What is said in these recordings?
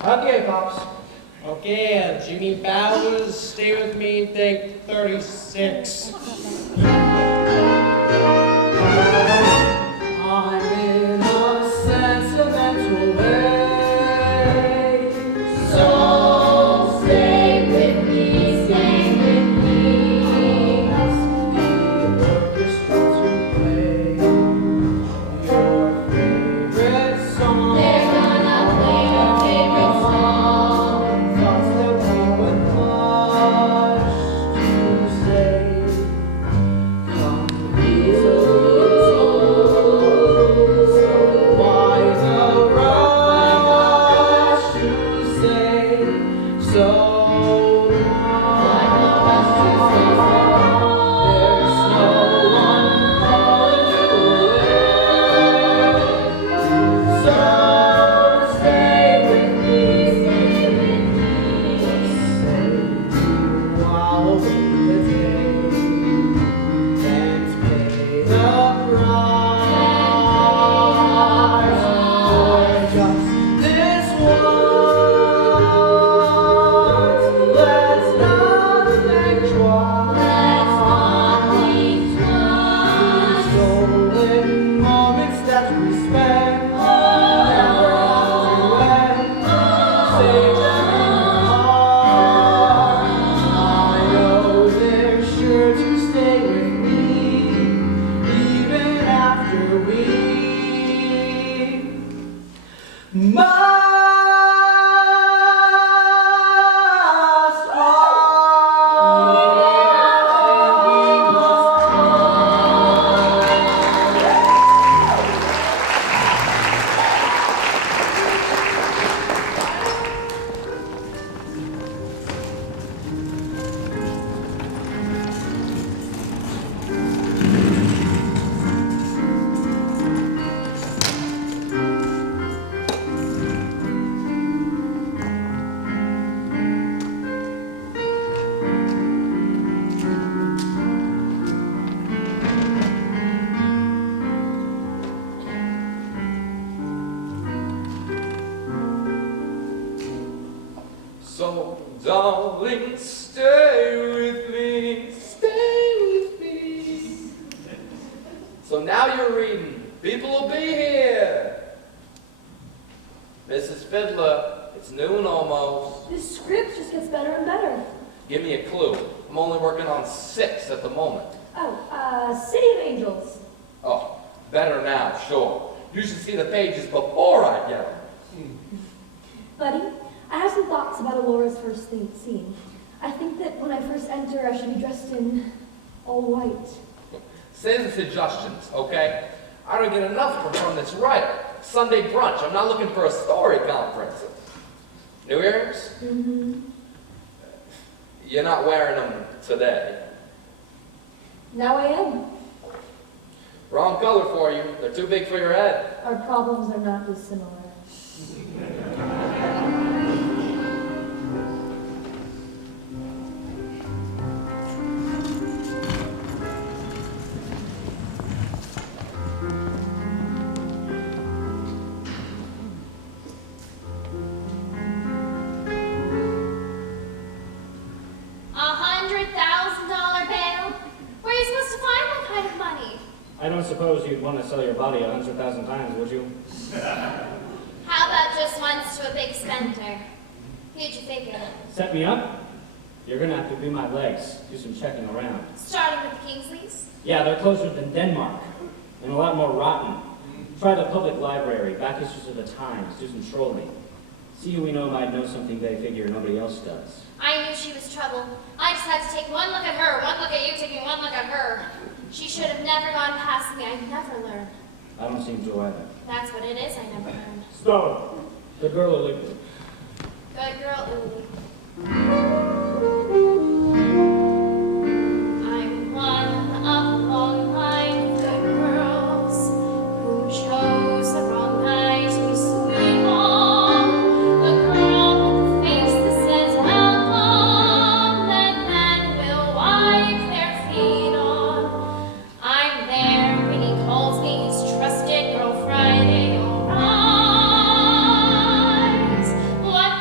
Okay, Pops. Okay, Jimmy Bowers, stay with me, take 36. I'm in a sentimental way, so stay with me, stay with me. Ask the orchestra to play your favorite song. They're gonna play your favorite song. Thoughts that come with much to say. Come easily told. So why the rush to say so? Why the rush to say so? There's no one calling you away. So stay with me, stay with me. Say you while the day and pay the price for just this once. Let's not think twice. Stolen moments that we spend never have to end. Save them in heart. I know they're sure to stay with me even after we must part. So, darling, stay with me, stay with me. So now you're reading. People will be here. Mrs. Fiddler, it's noon almost. This script just gets better and better. Give me a clue. I'm only working on 6 at the moment. City of Angels. Oh, better now, sure. You should see the pages before I get them. Buddy, I have some thoughts about Alora's first scene. I think that when I first enter, I should be dressed in all white. Say the suggestions, okay? I don't get enough from this writer. Sunday brunch. I'm not looking for a story conference. New earrings? Mm-hmm. You're not wearing them today. Now I am. Wrong color for you. They're too big for your head. Our problems are not dissimilar. $100,000 bail? Where are you supposed to find that kind of money? I don't suppose you'd want to sell your body 100,000 times, would you? How about just once to a big spender? Who'd you figure? Set me up? You're gonna have to be my legs. Do some checking around. Starting with the Kingsleys? Yeah, they're closer than Denmark. And a lot more rotten. Try the public library, back issues of the Times, do some trolling. See who we know might know something they figure nobody else does. I knew she was trouble. I just had to take one look at her, one look at you, taking one look at her. She should have never gone past me. I never learned. I don't seem to either. That's what it is, I never learned. Stone! Good girl or liquid? Good girl, Uli. I'm one of a long line of good girls who chose the wrong night to be sweet on. The girl with the face that says welcome, that men will wipe their feet on. I'm there when he calls me his trusted girl Friday, all rise. What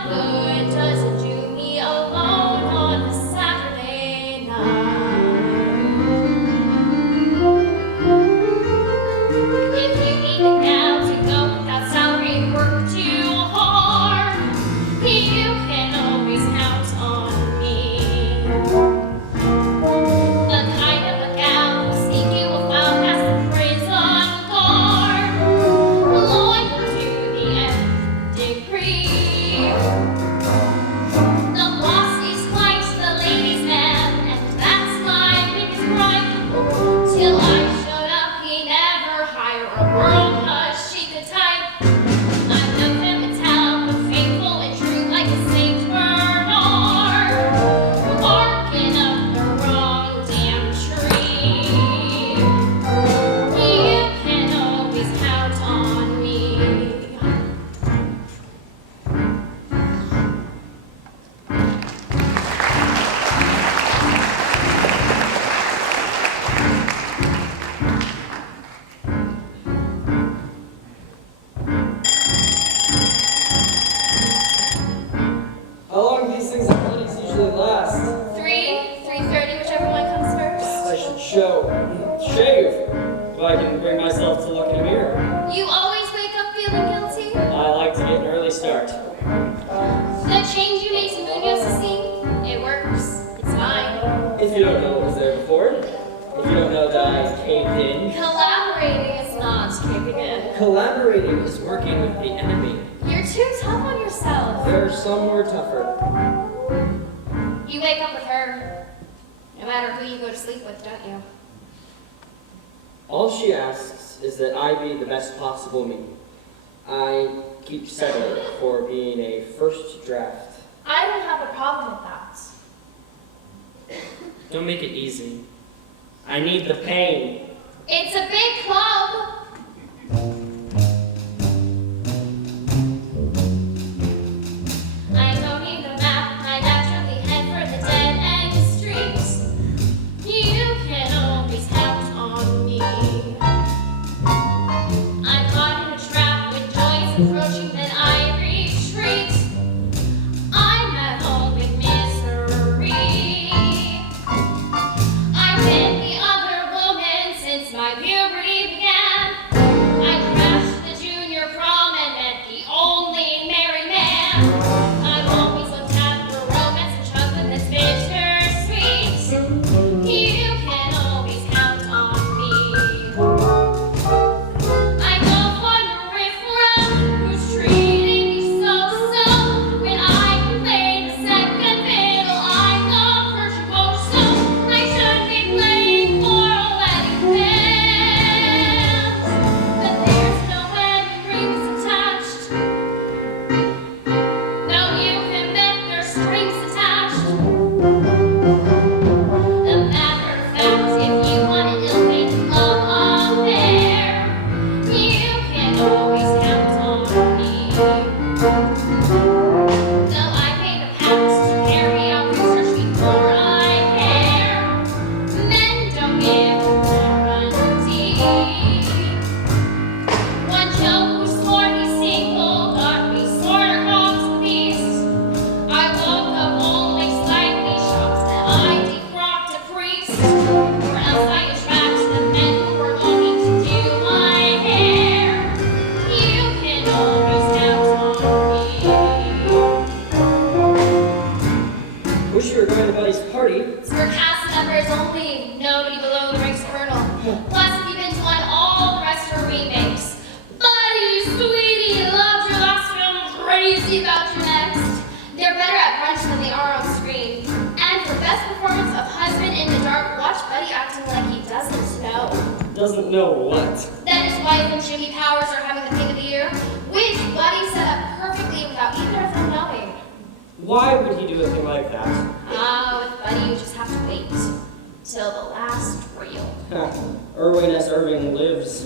is working with the enemy. You're too tough on yourself. There are some more tougher. You wake up with her, no matter who you go to sleep with, don't you? All she asks is that I be the best possible me. I keep settling for being a first draft. I don't have a problem with that. Don't make it easy. I need the pain. It's a big club. I don't need a map. I naturally head for the dead end streets. You can always count on me. I'm caught in a trap with joys approaching, then I retreat. I'm at home with misery. I've been the other woman since my puberty began. I crashed the junior prom and met the only married man. I've always looked out for romance and chocolate that's bittersweet. You can always count on me. I go for the riffraff who's treating me so-so. When I complain the second fiddle, I'm the virtuoso. I should be playing for a wedding band, but there's no wedding rings attached. No, you can bet there's strings attached. A matter of fact, if you want an ill-fated love affair, you can always count on me. Though I made a pact to carry out research before I care, men don't give a warranty. One Joe who swore he's single got me sorta confused. I woke up only slightly shocked that I defrocked a priest, or else I attract the men who were longing to do my hair. You can always count on me. Wish you were going to Buddy's party. It's for cast members only, nobody below the ranks of colonel. Plus, if you've been to one, all the rest are remakes. Buddy, sweetie, loved your last film, crazy about your next. They're better at brunch than they are on screen. And for best performance of husband in the dark, watch Buddy acting like he doesn't know. Doesn't know what. Then his wife and Jimmy Powers are having the thing of the year, which Buddy set up perfectly without either of them knowing. Why would he do a thing like that? With Buddy, you just have to wait till the last reel. Irwin S. Irving lives.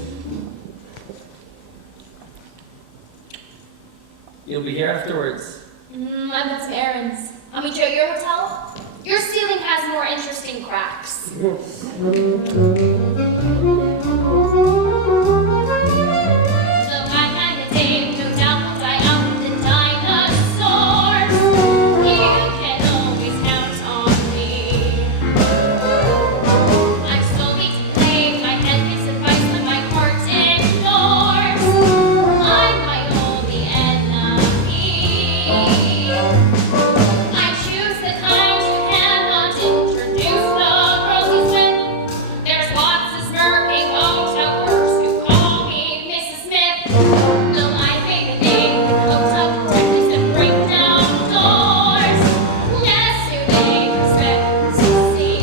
You'll be here afterwards. I've got some errands. I'll meet you at your hotel. Your ceiling has more interesting cracks. So my kind of dame, no doubt, will die out with the dinosaurs. You can always count on me. I'm slowly decaying, my head gives advice that my heart ignores. I'm my only enemy. I choose the kind who cannot introduce the girls he's with. There's lots of smirking hotels who call me Mrs. Smith. Though I made a name in hotel detectives that break down doors. Guess who they expect to see?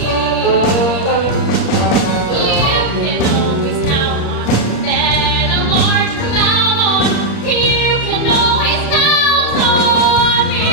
You can always count on that a large amount on. You can always count on me.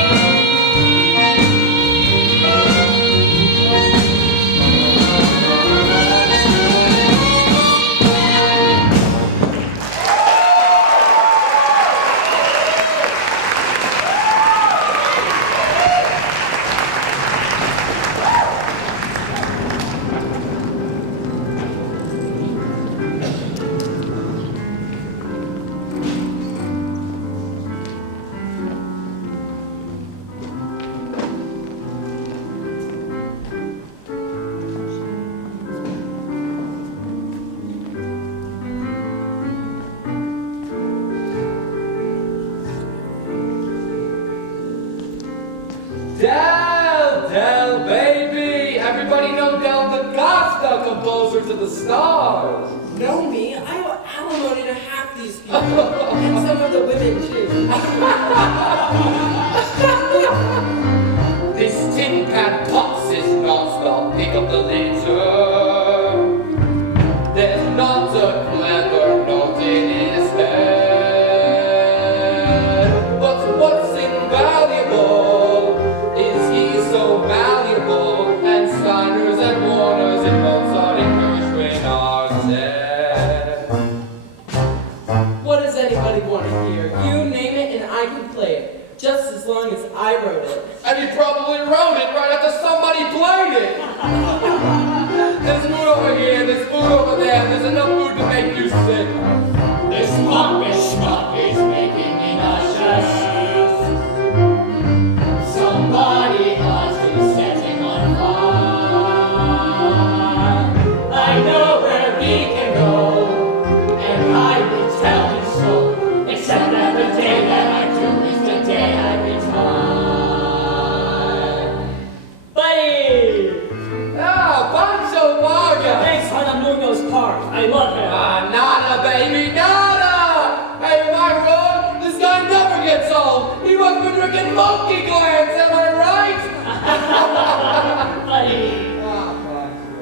Del, baby! Everybody know Del the gospel composer to the stars. Know me? I alimony to half these people. And some of the women, too. This tin can talks is non-stop, pick up the laser. There's not a clever note in his head. But what's invaluable is he's so malleable, and Steiners and Warners and Mozart and Gershwin are dead. What does anybody want to hear? You name it and I can play it, just as long as I wrote it. And he probably wrote it right after somebody played it. There's food over here, there's food over there, there's enough food to make you sick. This monkish schmuck is making me nauseous. Somebody must be setting on fire. I know where he can go, and I will tell him so. Except that the day that I do is the day I retire. Buddy! Ah, Pancho Varga! Thanks for the Munoz part. I love her. Ah, nada, baby, nada! Hey, am I wrong? This guy never gets old. He must be drinking monkey glands, am I right? Buddy! Ah, Pancho.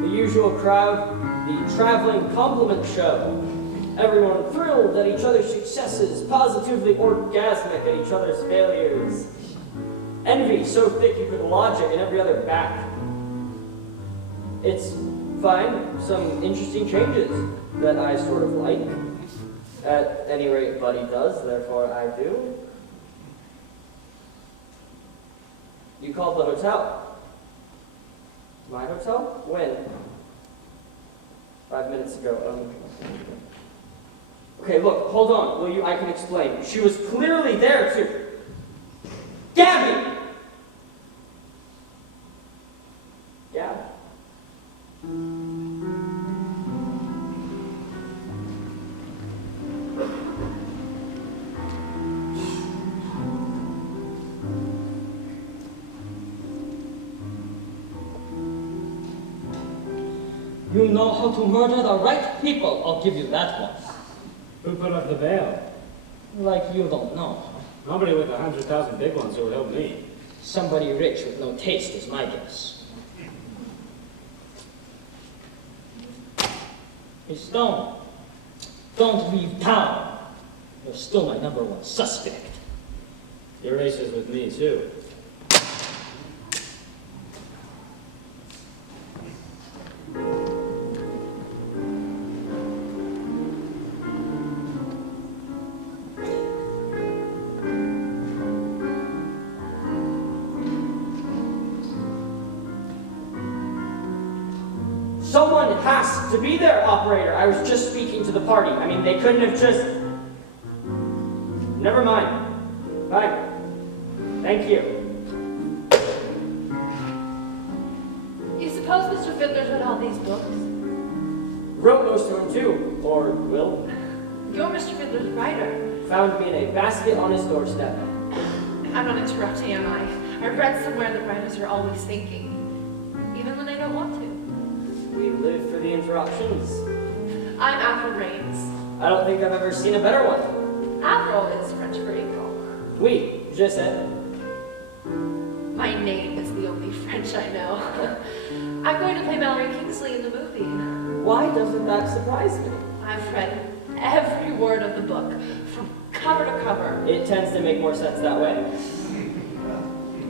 The usual crowd, the traveling compliment show. Everyone thrilled at each other's successes, positively orgasmic at each other's failures. Envy so thick you could lodge it in every other back. It's fine, some interesting changes that I sort of like. At any rate, Buddy does, therefore I do. You called the hotel. My hotel? When? 5 minutes ago. Okay, look, hold on, will you? I can explain. She was clearly there to... Gabby! Gab? You know how to murder the right people, I'll give you that one. Who put up the bail? Like you don't know. Nobody with 100,000 big ones who would help me. Somebody rich with no taste is my guess. Hey, Stone, don't leave town. You're still my #1 suspect. Your race is with me, too. Someone has to be there, operator. I was just speaking to the party. I mean, they couldn't have just... Never mind. Bye. Thank you. You suppose Mr. Fiddler's read all these books? Wrote most of them, too. Or will. You're Mr. Fiddler's writer. Found me in a basket on his doorstep. I'm not interrupting, am I? I read somewhere that writers are always thinking, even when they don't want to. We live for the interruptions. I'm Avril Rains. I don't think I've ever seen a better one. Avril is French for April. Oui, je sais. My name is the only French I know. I'm going to play Mallory Kingsley in the movie. Why doesn't that surprise me? I've read every word of the book, from cover to cover. It tends to make more sense that way.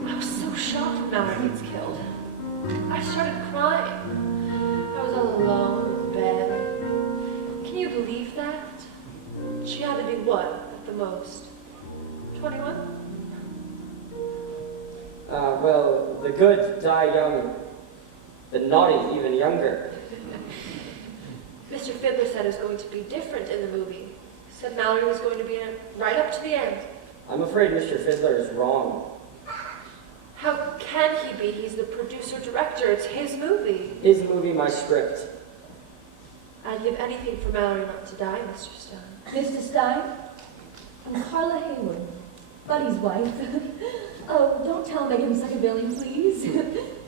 I was so shocked when Mallory gets killed. I started crying. I was alone in bed. Can you believe that? She had to be what, at the most? 21? Well, the good die young. The naughty even younger. Mr. Fiddler said it was going to be different in the movie. Said Mallory was going to be in it right up to the end. I'm afraid Mr. Fiddler is wrong. How can he be? He's the producer-director. It's his movie. His movie, my script. I'd give anything for Mallory not to die, Mr. Stein. Mr. Stein, I'm Carla Haywood, Buddy's wife. Oh, don't tell him I give him second billing, please.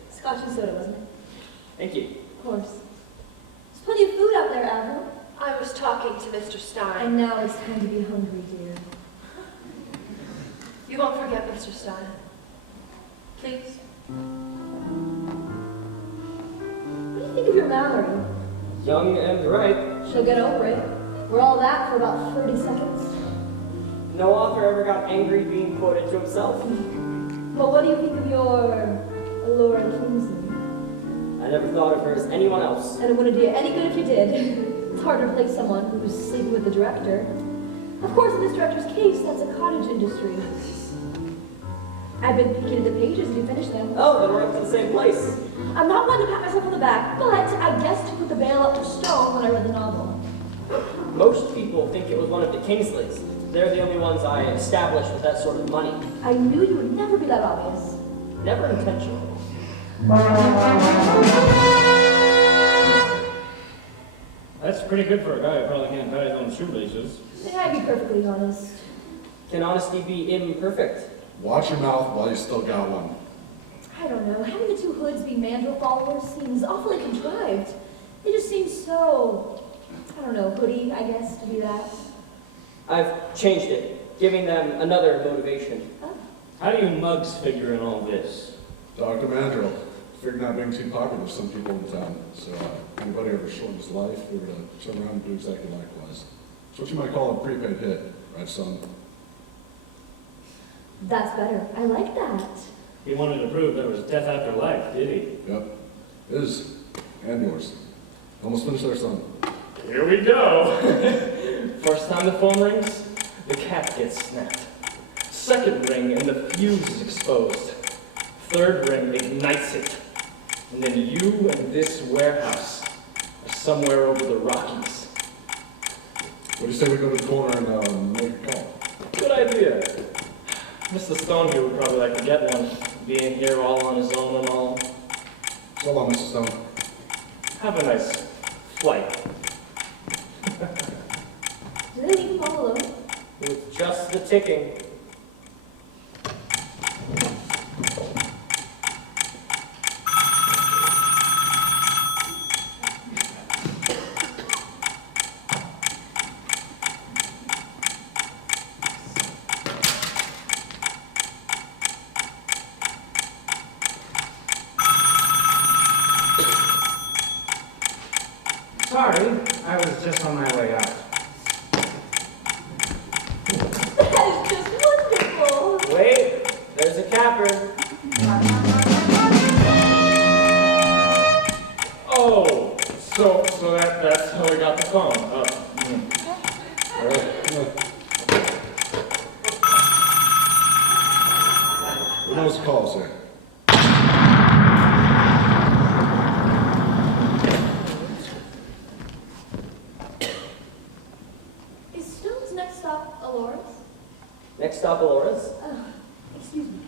Scotch and soda, wasn't it? Thank you. Of course. There's plenty of food out there, Avril. I was talking to Mr. Stein. And now it's time to be hungry, dear. You won't forget Mr. Stein. Please. What do you think of your Mallory? Young and ripe. She'll get over it. We're all that for about 30 seconds. No author ever got angry being quoted to himself. Well, what do you think of your Laura Kingsley? I never thought of her as anyone else. And it wouldn't do you any good if you did. It's hard to replace someone who's sleeping with the director. Of course, in this director's case, that's a cottage industry. I've been peeking into pages. Did you finish them? Oh, then we're up to the same place. I'm not one to pat myself on the back, but I guessed to put the veil up to stone when I read the novel. Most people think it was one of the Kingsleys. They're the only ones I established with that sort of money. I knew you would never be that obvious. Never intentional. That's pretty good for a guy who probably can't tie his own shoelaces. May I be perfectly honest? Can honesty be imperfect? Watch your mouth while you still got one. I don't know. Having the two hoods be Mandrill followers seems awfully contrived. They just seem so, I don't know, hoodie, I guess, to be that. I've changed it, giving them another motivation. Oh. How do you mugs figure in all this? Dr. Mandrill figured not being too popular with some people in town. So anybody ever shortened his life, we were to turn around and do exactly likewise. It's what you might call a prepaid hit, right, son? That's better. I like that. He wanted to prove there was death after life, did he? Yep. His and yours. Almost finished there, son. Here we go. First time the phone rings, the cap gets snapped. Second ring, and the fuse is exposed. Third ring ignites it. And then you and this warehouse are somewhere over the Rockies. What do you say we go to the corner and make a call? Good idea. Mr. Stone here would probably like to get one, being here all on his own and all. So long, Mr. Stone. Have a nice flight. Do they leave him all alone? With just the ticking. Sorry, I was just on my way out. That is just wonderful! Wait, there's a capper. Oh, so that's how we got the phone. Who knows the calls here? Is Stone's next stop Alora's? Next stop, Alora's. Excuse me.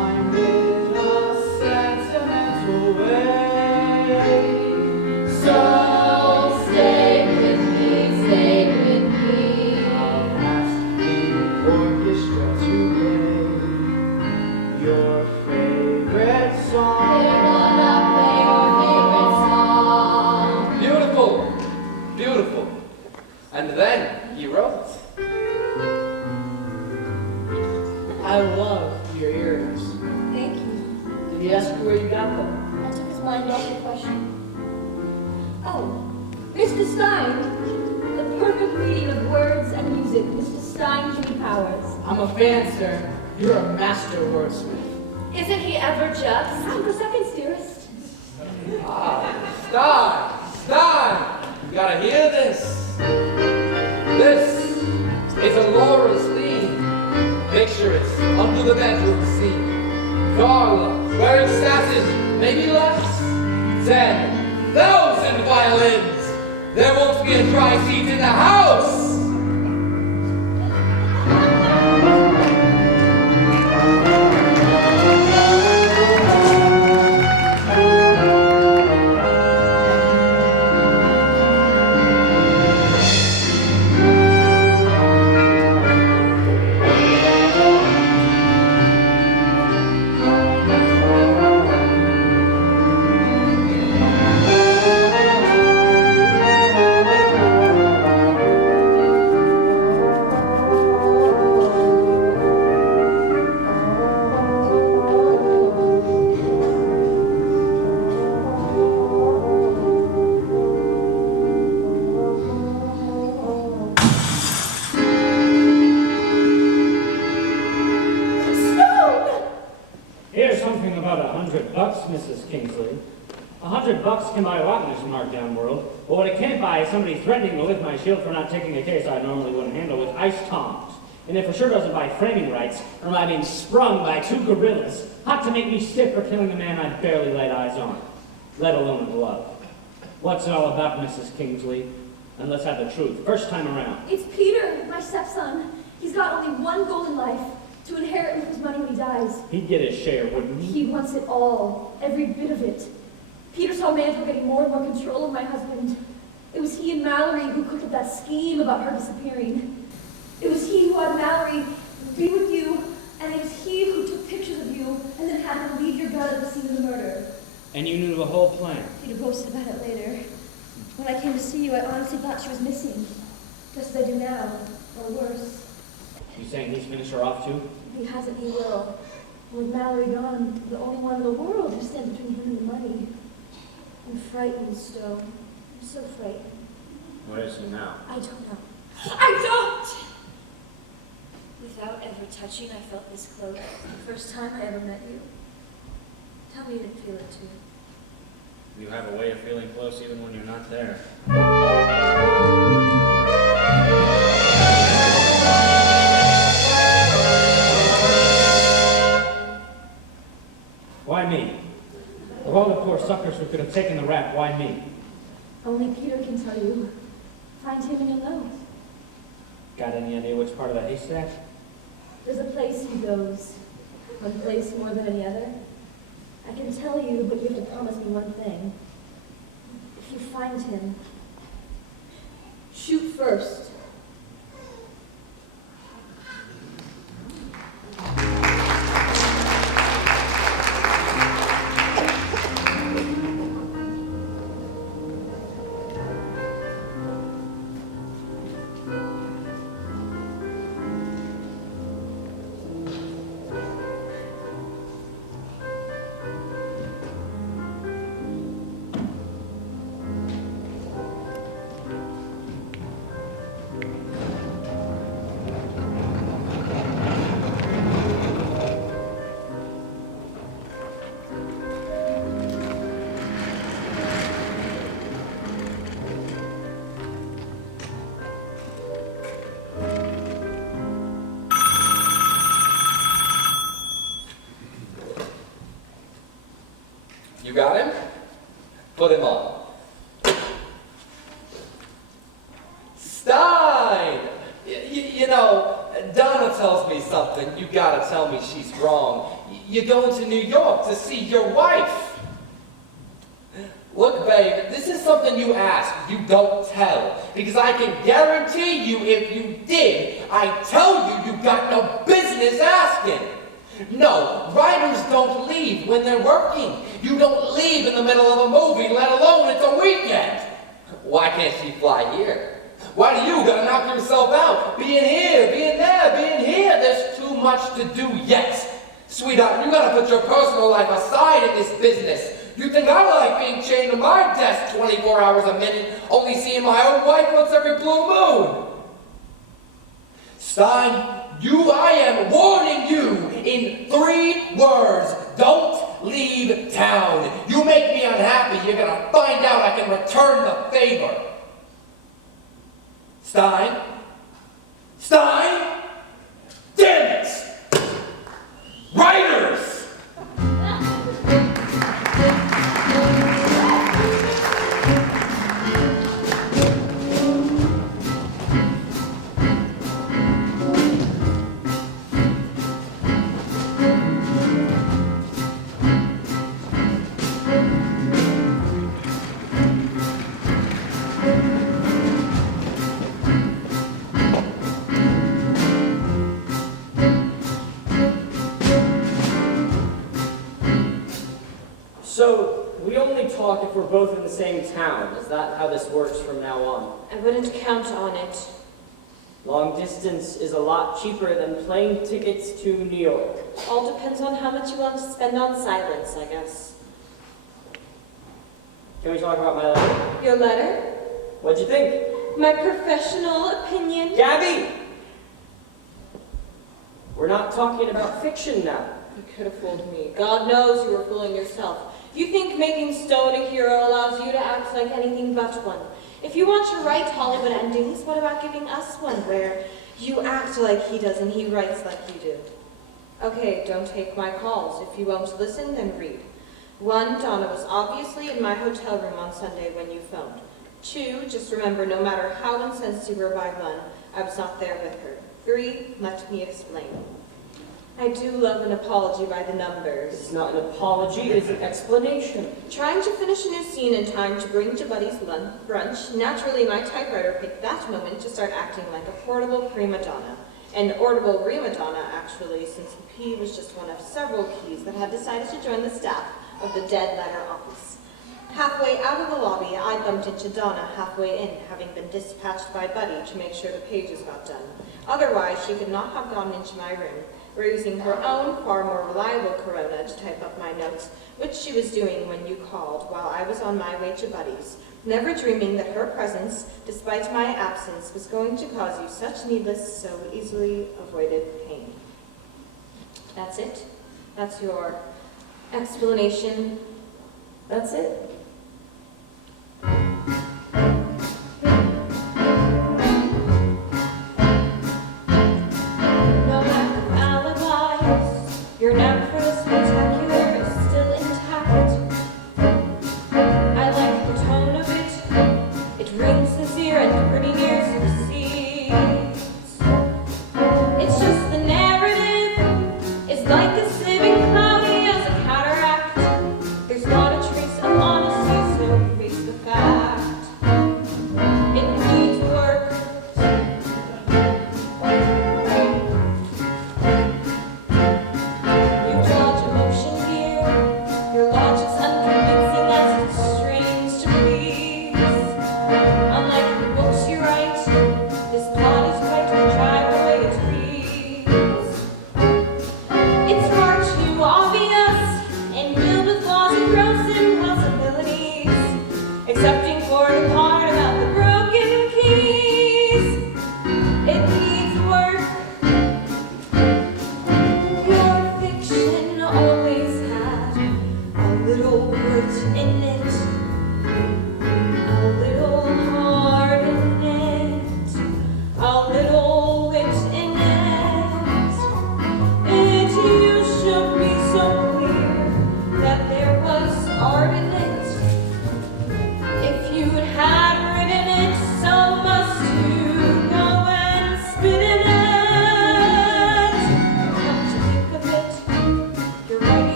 I'm in a sentimental way. So stay with me. I'll ask the orchestra to play your favorite song. Beautiful, beautiful. And then he wrote. I love your earrings. Thank you. Did he ask you where you got them? I took his mind off the question. Oh, Mr. Stein, the perfect meeting of I'm a fan, sir. You're a master wordsmith. Isn't he ever just? I'm the second, dearest. Stein! You gotta hear this. This is a Laura's theme. Picture it under the bedroom scene. Carla wearing satin, maybe less. 10,000 violins. There won't be a dry seat in the house. Here's something about $100, Mrs. Kingsley. $100 can buy a lot in this markdown world, but what it can't buy is somebody threatening to lift my shield for not taking a case I normally wouldn't handle with ice tongs. And it for sure doesn't buy framing rights, or my being sprung by 2 gorillas, hot to make me sick for killing a man I barely laid eyes on, let alone in love. What's it all about, Mrs. Kingsley? And let's have the truth, first time around. It's Peter, my stepson. He's got only one goal in life, to inherit with his money when he dies. He'd get his share, wouldn't he? He wants it all, every bit of it. Peter saw Mantle getting more and more control of my husband. It was he and Mallory who cooked up that scheme about her disappearing. It was he who had Mallory be with you, and it was he who took pictures of you and then had her leave your bed at the scene of the murder. And you knew the whole plan? Peter boasted about it later. When I came to see you, I honestly thought she was missing. Just as I do now, or worse. You saying he's finished her off too? If he hasn't, he will. With Mallory gone, the only one in the world who stands between him and the money. I'm frightened, Stowe. I'm so frightened. Where is he now? I don't know. I don't! Without ever touching, I felt this close. The first time I ever met you. Tell me you didn't feel it too. You have a way of feeling close even when you're not there. Why me? Of all the poor suckers who could have taken the rap, why me? Only Peter can tell you. Find him and you'll know. Got any idea which part of the haystack? There's a place he goes. One place more than any other. I can tell you, but you have to promise me one thing. If you find him, shoot first. You got him? Put him on. Stein! You know, Donna tells me something. You gotta tell me she's wrong. You're going to New York to see your wife. Look, babe, this is something you ask, you don't tell. Because I can guarantee you if you did, I tell you, you got no business asking. No, writers don't leave when they're working. You don't leave in the middle of a movie, let alone it's a weekend. Why can't she fly here? Why do you gotta knock yourself out? Being here, being there, being here. There's too much to do yet. Sweetheart, you gotta put your personal life aside in this business. You think I like being chained to my desk 24 hours a minute, only seeing my own wife once every blue moon? Stein, I am warning you in 3 words. Don't leave town. You make me unhappy. You're gonna find out I can return the favor. Stein? Stein? Damn it! Writers! So, we only talk if we're both in the same town. Is that how this works from now on? I wouldn't count on it. Long distance is a lot cheaper than plane tickets to New York. All depends on how much you want to spend on silence, I guess. Can we talk about my letter? Your letter? What'd you think? My professional opinion? Gabby! We're not talking about fiction now. You could have fooled me. God knows you were fooling yourself. If you think making Stone a hero allows you to act like anything but one. If you want to write Hollywood endings, what about giving us one where you act like he does and he writes like you do? Okay, don't take my calls. If you won't listen, then read. 1, Donna was obviously in my hotel room on Sunday when you phoned. 2, just remember, no matter how incensed you were by Glenn, I was not there with her. 3, let me explain. I do love an apology by the numbers. It's not an apology, it's an explanation. Trying to finish a new scene in time to bring to Buddy's brunch, naturally my typewriter picked that moment to start acting like a portable prima donna. An audible prima donna, actually, since the P was just one of several keys that had decided to join the staff of the dead letter office. Halfway out of the lobby, I bumped into Donna halfway in, having been dispatched by Buddy to make sure the pages got done. Otherwise, she could not have gone into my room. We're using her own, far more reliable Corona to type up my notes, which she was doing when you called while I was on my way to Buddy's, never dreaming that her presence, despite my absence, was going to cause you such needless, so easily avoided pain. That's it. That's your explanation. That's it. Your knack for the spectacular is still intact. I like the tone of it. It rings sincere and pretty near succeeds. It's just the narrative is like a sieve cloudy as a cataract. There's not a trace of honesty.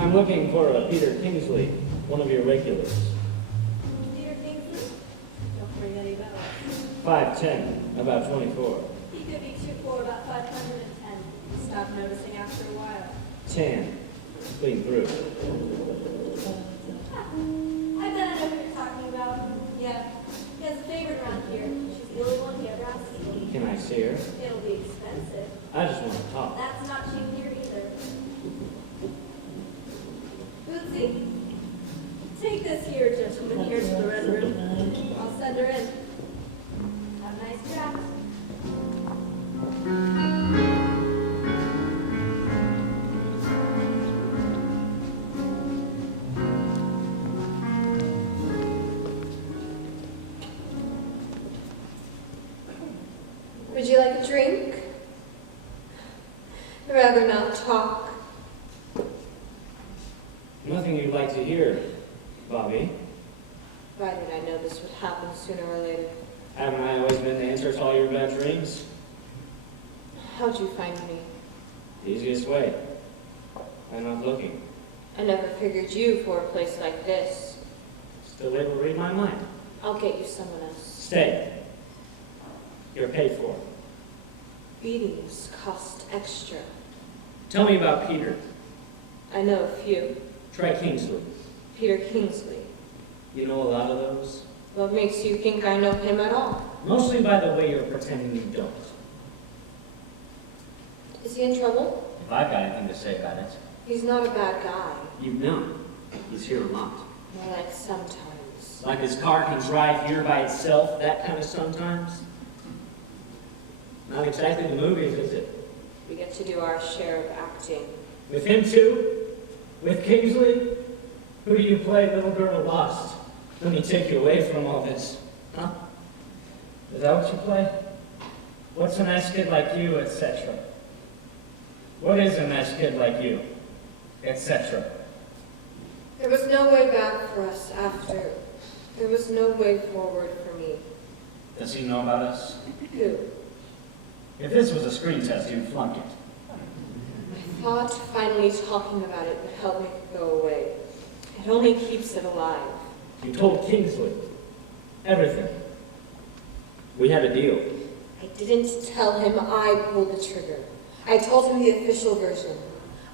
I'm looking for a Peter Kingsley, one of your regulars. Peter Kingsley? Don't ring any bells. 5'10", about 24. He could be 2'4", about 510. Stopped noticing after a while. Tan, clean through. I bet I know who you're talking about. Yeah. He has a favorite around here. She's the only one he ever asks for. Can I see her? It'll be expensive. I just want to talk. That's not cheap here either. Bootsy, take this here gentleman here to the red room. I'll send her in. Have a nice chat. Would you like a drink? I'd rather not talk. Nothing you'd like to hear, Bobby. Why did I know this would happen sooner or later? Haven't I always been the answer to all your bad dreams? How'd you find me? The easiest way. I'm not looking. I never figured you for a place like this. Still able to read my mind. I'll get you someone else. Stay. You're paid for. Beatings cost extra. Tell me about Peter. I know a few. Try Kingsley. Peter Kingsley. You know a lot of those? What makes you think I know him at all? Mostly by the way you're pretending you don't. Is he in trouble? If I've got anything to say about it. He's not a bad guy. You know. He's here a lot. More like sometimes. Like his car can drive here by itself, that kind of sometimes. Not exactly the movies, is it? We get to do our share of acting. With him too? With Kingsley? Who do you play, little girl lost? Let me take you away from all this. Huh? Is that what you play? What's a nice kid like you, etc.? What is a nice kid like you, etc.? There was no way back for us after. There was no way forward for me. Does he know about us? Who? If this was a screen test, you'd flunk it. I thought finally talking about it would help make it go away. It only keeps it alive. You told Kingsley everything. We had a deal. I didn't tell him I pulled the trigger. I told him the official version.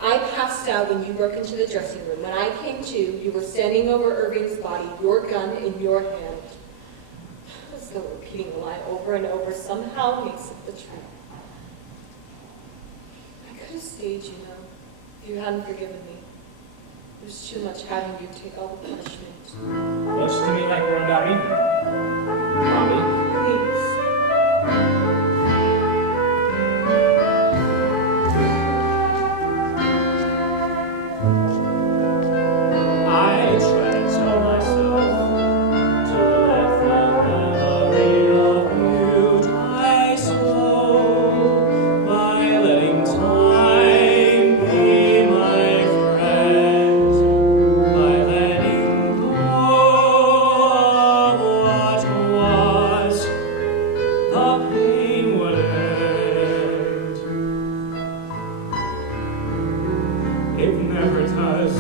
I passed out when you broke into the dressing room. When I came to, you were standing over Irving's body, your gun in your hand. As though repeating the line over and over somehow makes it the truth. I could have stayed, you know, if you hadn't forgiven me. It was too much having you take all the punishment. Looks to me like we're about even. Mommy. Please. I try to tell myself to let the memory of you die slow by letting time be my friend, by letting go of what was, the pain would end. It never does.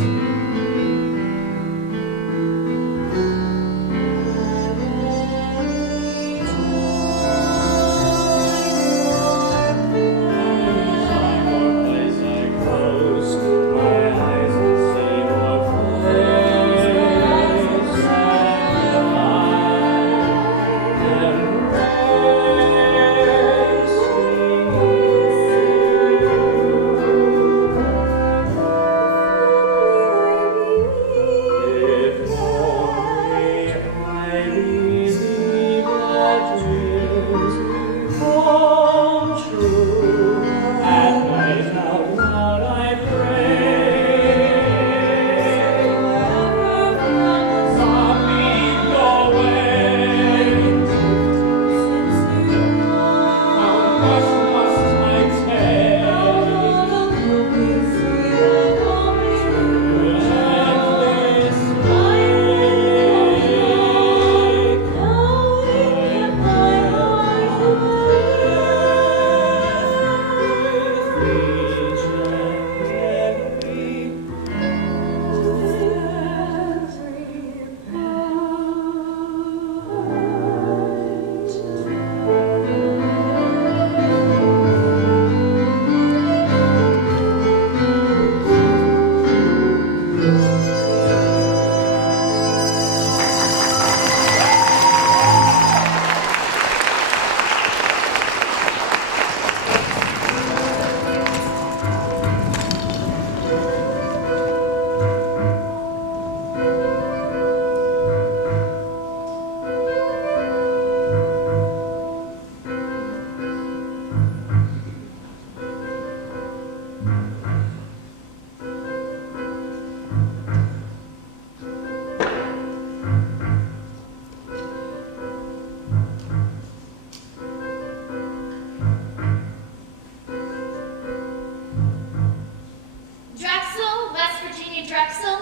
Drexel?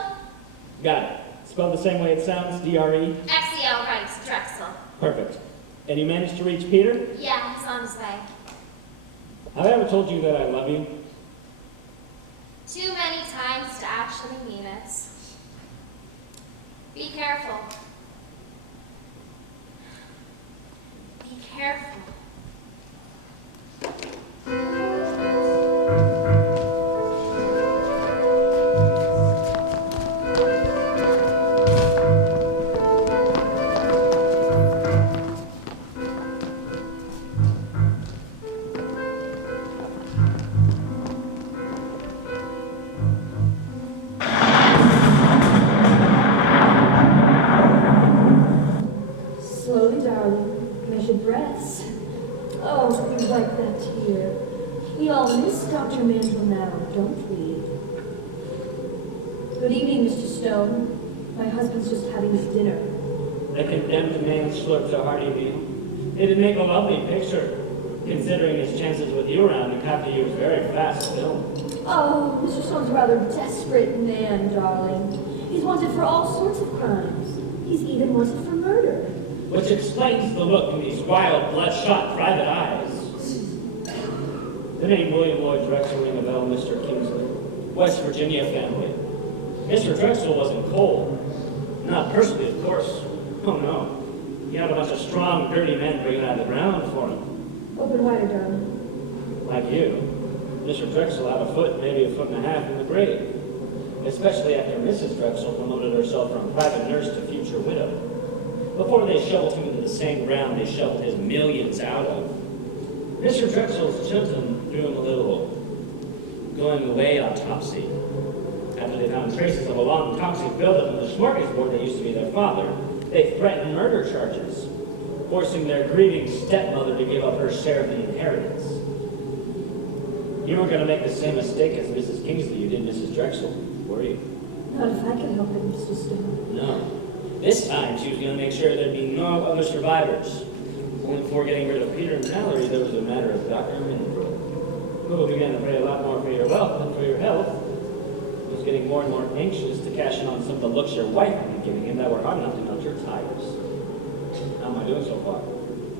Got it. Spelled the same way it sounds, D-R-E? X-E-L, right, Drexel. Perfect. And you managed to reach Peter? Yeah, he's on his way. Have I ever told you that I love you? Too many times to actually mean it. Be careful. Be careful. Slowly, darling. Measured breaths. Oh, we like that tear. We all miss Dr. Mandel now, don't we? Good evening, Mr. Stone. My husband's just having his dinner. The condemned man slurped a hearty meal. It'd make a lovely picture, considering his chances with you around. You'd have to use very fast film. Oh, Mr. Stone's a rather desperate man, darling. He's wanted for all sorts of crimes. He's even wanted for murder. Which explains the look in these wild, bloodshot private eyes. The name William Lloyd Drexel ring a bell, Mr. Kingsley. West Virginia family. Mr. Drexel wasn't cold. Not personally, of course. Oh no. He had a bunch of strong, dirty men bringing out of the ground for him. Open wider, darling. Like you. Mr. Drexel had a foot, maybe a foot and a half in the grave. Especially after Mrs. Drexel promoted herself from private nurse to future widow. Before they shoveled him into the same ground they shoveled his millions out of. Mr. Drexel's children threw him a little going away autopsy. After they found traces of a long toxic buildup in the smorgasbord that used to be their father, they threatened murder charges, forcing their grieving stepmother to give up her share of the inheritance. You weren't going to make the same mistake as Mrs. Kingsley you did Mrs. Drexel, were you? Not if I could help it, Mr. Stone. No. This time, she was going to make sure there'd be no other survivors. Only before getting rid of Peter and Mallory, there was a matter of Dr. Minford, who began to pray a lot more for your wealth than for your health. He was getting more and more anxious to cash in on some of the looks your wife had been giving him that were hard enough to melt your tires. How am I doing so far?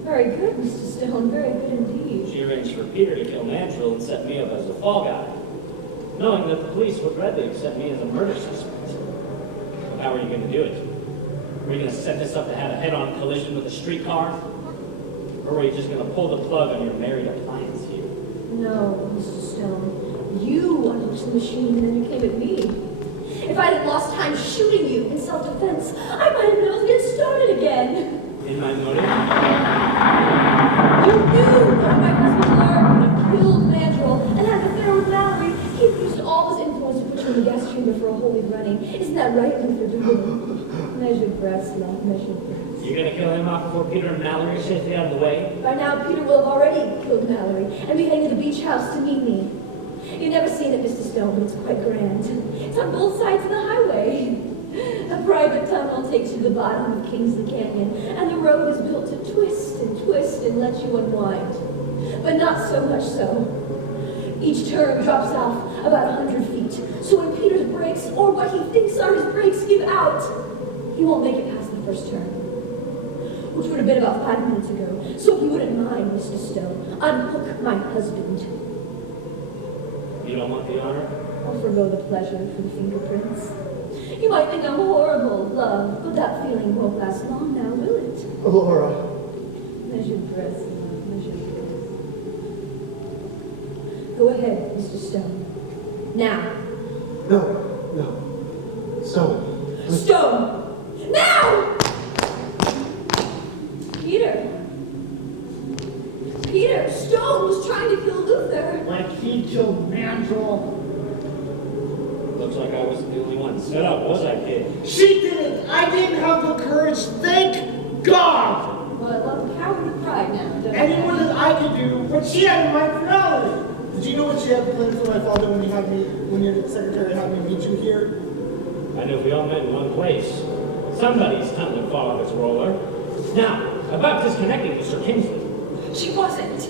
Very good, Mr. Stone. Very good indeed. She arranged for Peter to kill Mandrill and set me up as the fall guy, knowing that the police would readily accept me as a murder suspect. But how are you going to do it? Are you going to set this up to have a head-on collision with a streetcar? Or are you just going to pull the plug on your married appliance here? No, Mr. Stone. You unhooked the machine and then you came at me. If I hadn't lost time shooting you in self-defense, I might have been able to get started again. In my motive? You knew that when my husband learned would have killed Mandrill and had an affair with Mallory, he'd used all his influence to put you in the gas chamber for a holy running. Isn't that right, Mr. Doolittle? Measured breaths, love, measured breaths. You're going to kill him off before Peter and Mallory are safely out of the way? By now, Peter will have already killed Mallory and be heading to the beach house to meet me. You've never seen it, Mr. Stone, but it's quite grand. It's on both sides of the highway. A private tunnel takes you to the bottom of Kingsley Canyon, and the road is built to twist and let you unwind. But not so much so. Each turn drops off about 100 feet, so when Peter's brakes, or what he thinks are his brakes, give out, he won't make it past the first turn, which would have been about 5 minutes ago. So if you wouldn't mind, Mr. Stone, unhook my husband. You don't want the honor? I'll forgo the pleasure for the fingerprints. You might think I'm horrible, love, but that feeling won't last long now, will it? Laura. Measured breaths, love, measured breaths. Go ahead, Mr. Stone. Now. No. Stone. Please. Stone! Now! Peter, Stone was trying to kill Luther. Like he killed Mandrill. Looks like I wasn't the only one set up, was I, kid? She didn't! I didn't have the courage, thank God! Well, I love the coward of pride now, don't Any more than I could do, what she had in mind for Mallory. Did you know what she had planned for my father when your secretary had me meet you here? I knew if we all met in one place, somebody's tongue would fall off its roller. Now, about disconnecting Mr. Kingsley. She wasn't.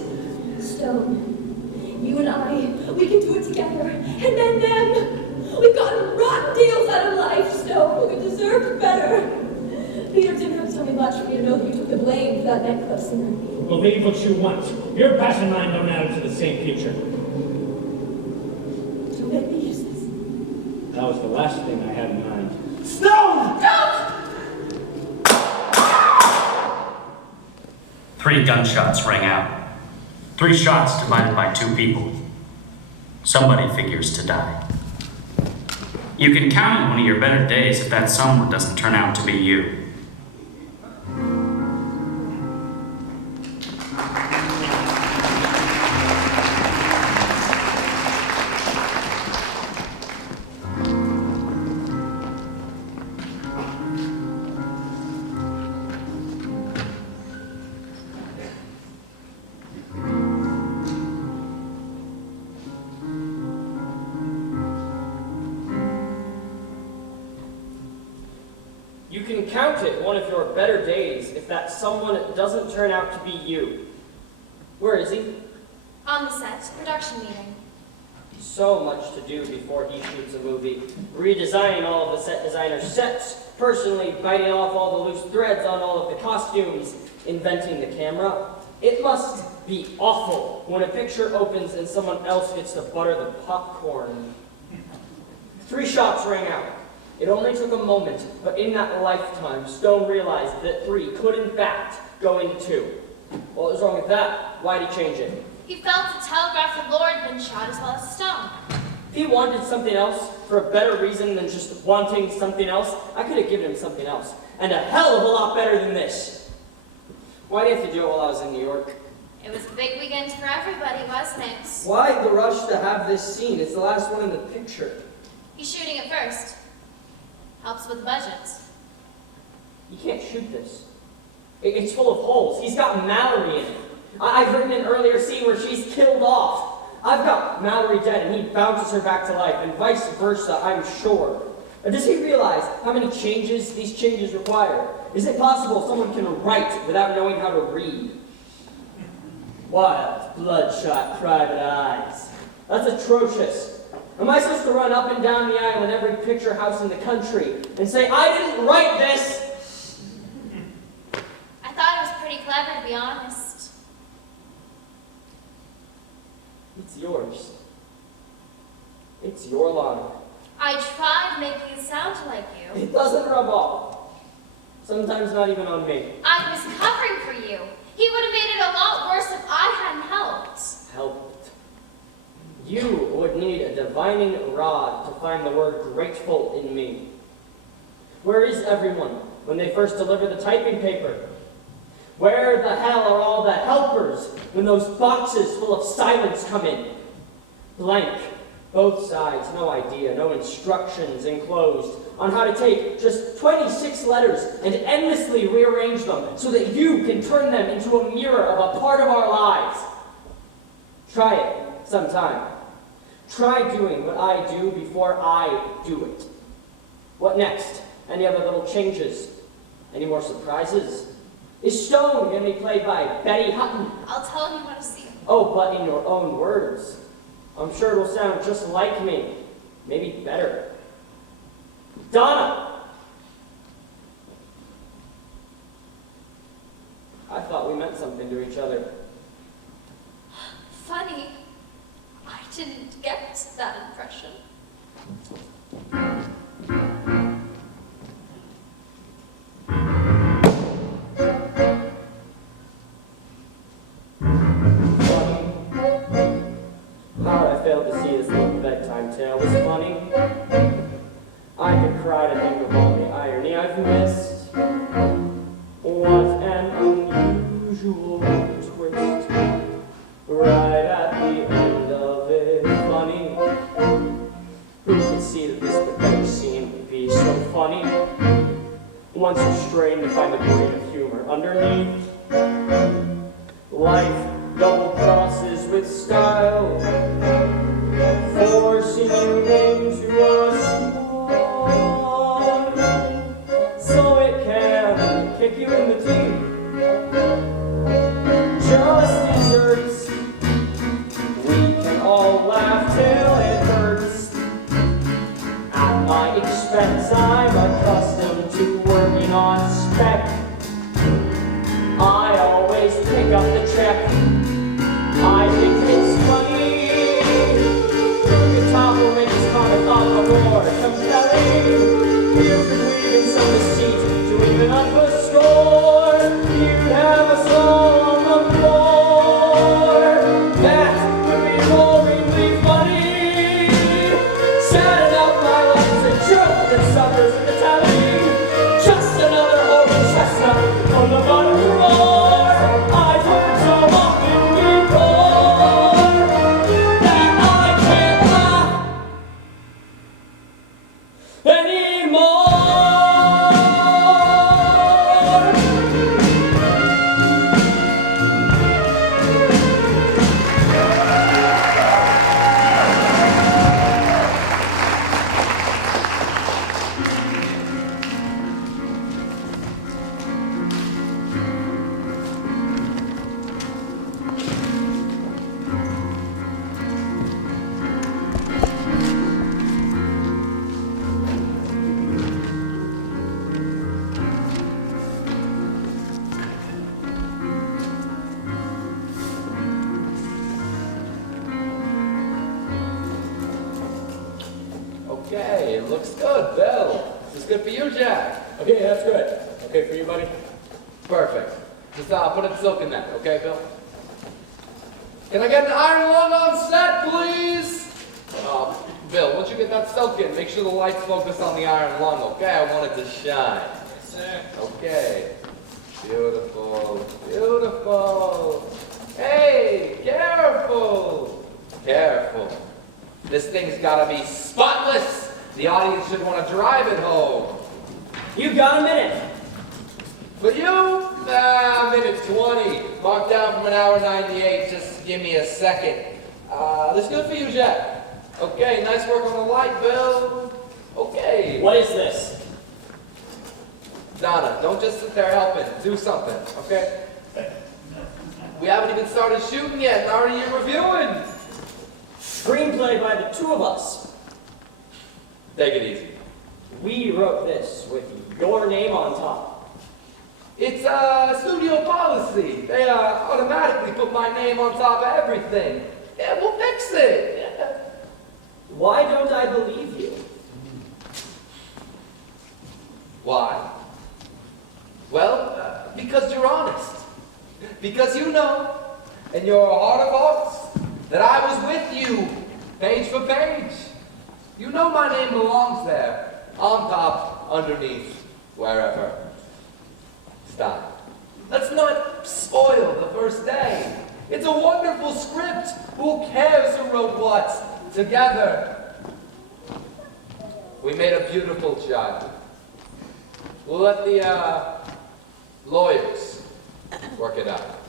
Stone, you and I, we can do it together. And then them. We've got a rotten deal much for me to know that you took the blame for that necklace. And Believe what you want. Your past and mine don't add up to the same future. don't make me use this. That was the last thing I had in mind. Stone! Don't! 3 gunshots rang out. 3 shots divided by 2 people. Somebody figures to die. You can count on one of your better days if that someone doesn't turn out to be you. You can count it one of your better days if that someone doesn't turn out to be you. Where is he? On the set, production meeting. So much to do before he shoots a movie. Redesigning all of the set designer's sets, personally biting off all the loose threads on all of the costumes, inventing the camera. It must be awful when a picture opens and someone else gets to butter the popcorn. 3 shots rang out. It only took a moment, but in that lifetime, Stone realized that 3 could in fact go into 2. What was wrong with that? Why'd he change it? He felt to telegraph the Lord had been shot as well as Stone. If he wanted something else for a better reason than just wanting something else, I could have given him something else. And a hell of a lot better than this. Why did you have to do it while I was in New York? It was a big weekend for everybody, wasn't it? Why the rush to have this scene? It's the last one in the picture. He's shooting it first. Helps with the budget. You can't shoot this. It's full of holes. He's got Mallory in it. I've written an earlier scene where she's killed off. I've got Mallory dead and he bounces her back to life, and vice versa, I'm sure. Does he realize how many changes these changes require? Is it possible someone can write without knowing how to read? Wild, bloodshot, private eyes. That's atrocious. Am I supposed to run up and down the aisle in every picture house in the country and say, I didn't write this? I thought it was pretty clever, to be honest. It's yours. It's your line. I tried making it sound like you. It doesn't rub off. Sometimes not even on me. I was covering for you. He would have made it a lot worse if I hadn't helped. Helped. You would need a divining rod to find the word grateful in me. Where is everyone when they first deliver the typing paper? Where the hell are all the helpers when those boxes full of silence come in? Blank. Both sides, no idea, no instructions enclosed on how to take just 26 letters and endlessly rearrange them so that you can turn them into a mirror of a part of our lives. Try it sometime. Try doing what I do before I do it. What next? Any other little changes? Any more surprises? Is Stone going to be played by Betty Hutton? I'll tell you when to see him. Oh, but in your own words. I'm sure it'll sound just like me. Maybe better. Donna! I thought we meant something to each other. Funny. I didn't get that impression. How I failed to see this little bedtime tale was funny. I could cry to think of all the irony I've missed. What an unusual twist. Right at the end of it, funny. Who could see that this pathetic scene would be so funny? Once you strain to find the grain of humor underneath. Life double crosses with style, forcing you into a smile, so it can kick you in the teeth. Just desserts, we can all laugh till it hurts. At my expense, I'm accustomed to working on spec. check. I think it's funny. Who could topple Ricky's comic off a roar compelling? You could weave in some deceit to even up a score. You'd have us all on the floor. That would be boringly funny. Sad enough, my life's a joke that suffers in the telly. Just another old chestnut on the bottom floor. I've heard so often before that I can't laugh anymore. Okay, it looks good, Bill. This is good for you, Jack. Okay, that's good. Okay for you, buddy? Perfect. Just put a silk in that, okay, Bill? Can I get an iron lung on set, please? Bill, once you get that silk in, make sure the lights focus on the iron lung, okay? I want it to shine. Yes, sir. Okay. Beautiful, beautiful. Hey, careful, careful. This thing's gotta be spotless. The audience should want to drive it home. You've got a minute. For you, minute 20. Marked down from an hour 98. Just give me a second. This good for you, Jack. Okay, nice work on the light, Bill. Okay. What is this? Donna, don't just sit there helping. Do something, okay? We haven't even started shooting yet, and already you're reviewing. Screenplay by the two of us. Take it easy. We wrote this with your name on top. It's studio policy. They automatically put my name on top of everything. Yeah, we'll fix it. Yeah. Why don't I believe you? Why? Well, because you're honest. Because you know, in your heart of hearts, that I was with you, page for page. You know my name belongs there, on top, underneath, wherever. Stop. Let's not spoil the first day. It's a wonderful script. Who cares who wrote what? Together. We made a beautiful child. We'll let the lawyers work it out.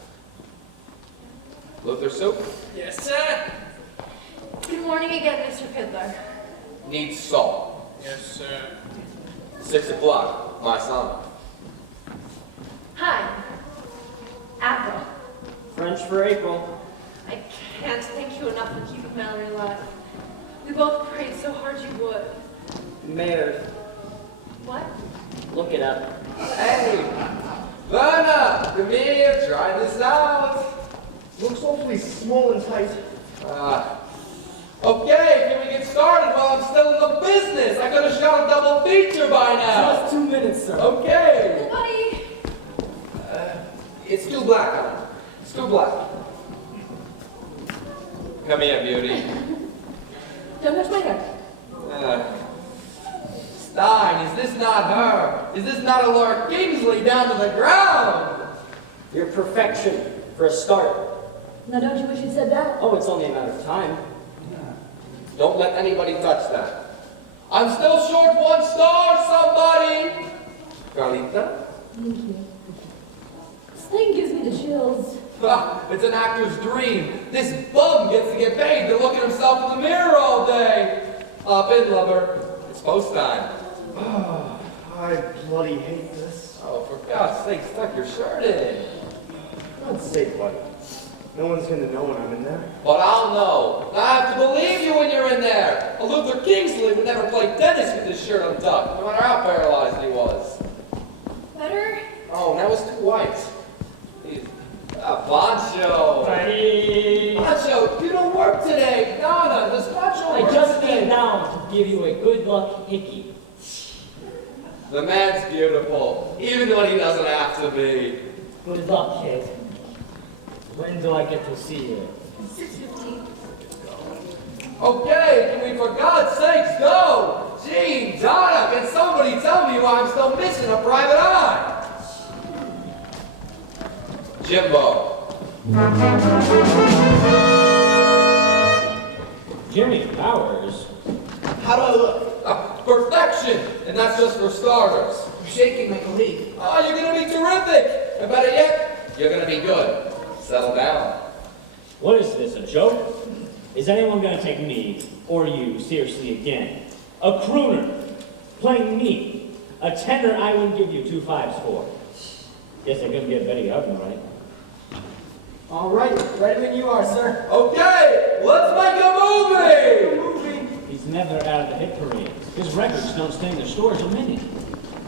Luther Soup? Yes, sir. Good morning again, Mr. Fiddler. Needs salt. Yes, sir. 6 o'clock, my son. Hi. April. French for April. I can't thank you enough for keeping Mallory alive. We both prayed so hard you would. Mayor, What? look it up. Hey! Werner! Come here, try this out. Looks awfully small and tight. Okay, can we get started while I'm still in the business? I could have shot a double feature by now. Just 2 minutes, sir. Okay. Buddy! It's too black, huh? It's too black. Come here, beauty. Don't touch my hair. Stein, is this not her? Is this not a Lord Kingsley down to the ground? You're perfection, for a start. Now don't you wish you'd said that? Oh, it's only a matter of time. Don't let anybody touch that. I'm still short 1 star, somebody! Carlita? Thank you. This thing gives me the chills. It's an actor's dream. This bum gets to get paid to look at himself in the mirror all day. Hop in, lover. It's post time. I bloody hate this. Oh, for God's sake, tuck your shirt in. For God's sake, buddy. No one's gonna know when I'm in there. But I'll know. I have to believe you when you're in there. A Luther Kingsley would never play tennis with his shirt untucked, no matter how paralyzed he was. Better? Oh, that was too white. Boncho. The man's beautiful, even when he doesn't have to be. Good luck, kid. When do I get to see you? 6:15. Okay, can we for God's sakes go? Gee, Donna, can somebody tell me why I'm still missing a private eye? Jimbo. Jimmy Powers? How do I look? Perfection, and that's just for starters. I'm shaking like a leaf. Oh, you're gonna be terrific! And better yet, you're gonna be good. Settle down. What is this, a joke? Is anyone gonna take me, or you, seriously again? A crooner, playing me, a tenor I wouldn't give you 2 5s for. Guess I couldn't get Betty Hutton, right? All right, ready when you are, sir. Okay, let's make a movie! He's never out of the hit parade. His records don't stay in the stores a minute.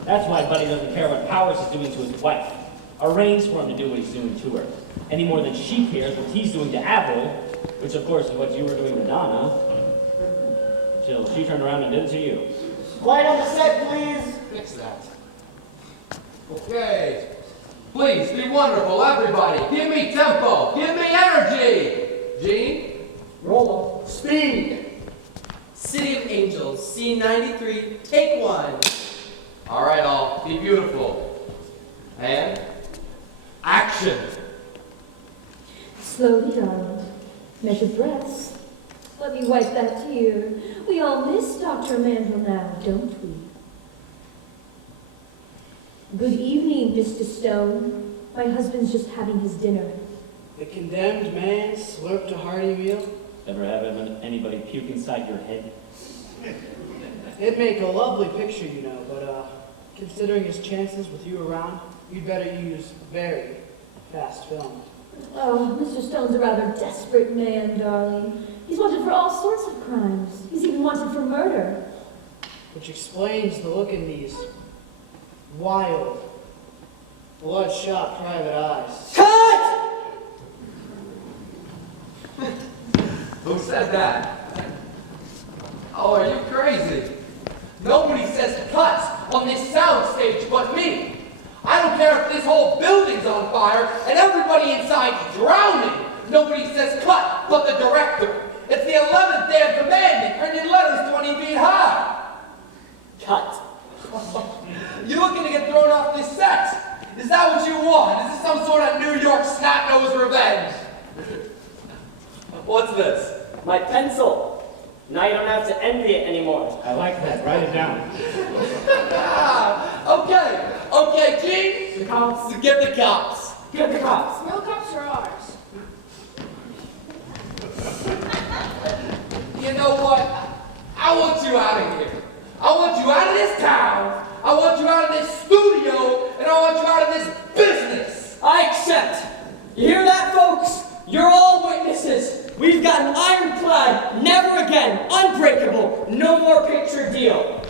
That's why Buddy doesn't care what Powers is doing to his wife. Arrange for him to do what he's doing to her. Any more than she cares what he's doing to Avril, which of course is what you were doing to Donna, till she turned around and did it to you. Quiet on the set, please. Fix that. Okay. Please, be wonderful, everybody. Give me tempo. Give me energy. Gene? Roll Speed. City of Angels, scene 93, take 1. All right, all. Be beautiful. And action. Slowly, darling. Measure breaths. Let me wipe that tear. We all miss Dr. Mandel now, don't we? Good evening, Mr. Stone. My husband's just having his dinner. The condemned man slurped a hearty meal. Ever have anybody puke inside your head? It'd make a lovely picture, you know, but considering his chances with you around, you'd better use very fast film. Oh, Mr. Stone's a rather desperate man, darling. He's wanted for all sorts of crimes. He's even wanted for murder. Which explains the look in these wild, bloodshot private eyes. Cut! Who said that? Oh, are you crazy? Nobody says cut on this soundstage but me. I don't care if this whole building's on fire and everybody inside's drowning. Nobody says cut but the director. It's the 11th damn commandment printed in letters 20 feet high. Cut. You're looking to get thrown off this set. Is that what you want? Is this some sort of New York snot-nosed revenge? What's this? My pencil. Now you don't have to envy it anymore. I like that. Write it down. Okay, Gene. The cops. Get the cops. Get the cops. No cups are ours. You know what? I want you out of here. I want you out of this town. I want you out of this studio. And I want you out of this business. I accept. You hear that, folks? You're all witnesses. We've got an ironclad, never again, unbreakable, no more picture deal.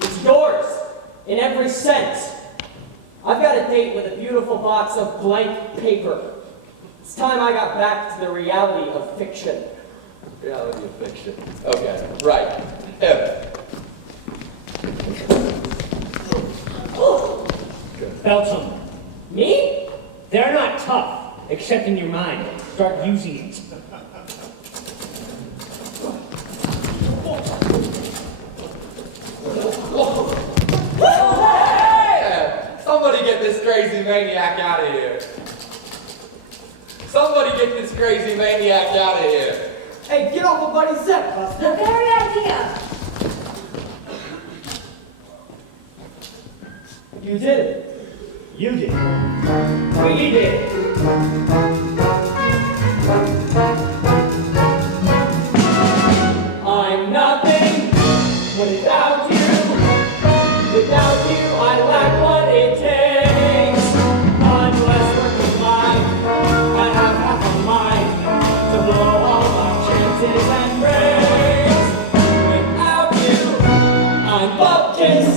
It's yours, in every sense. I've got a date with a beautiful box of blank paper. It's time I got back to the reality of fiction. Reality of fiction. Okay, right. Him. Belt them. Me? They're not tough, except in your mind. Start using it. Somebody get this crazy maniac out of here. Somebody get this crazy maniac out of here. Hey, get off of Buddy's set, Buster. The very idea. You did it. You did. We did. I'm nothing without you. Without you, I lack what it takes. Unless working life, I have half a mind to blow all my chances and breaks. Without you, I'm bumpkins.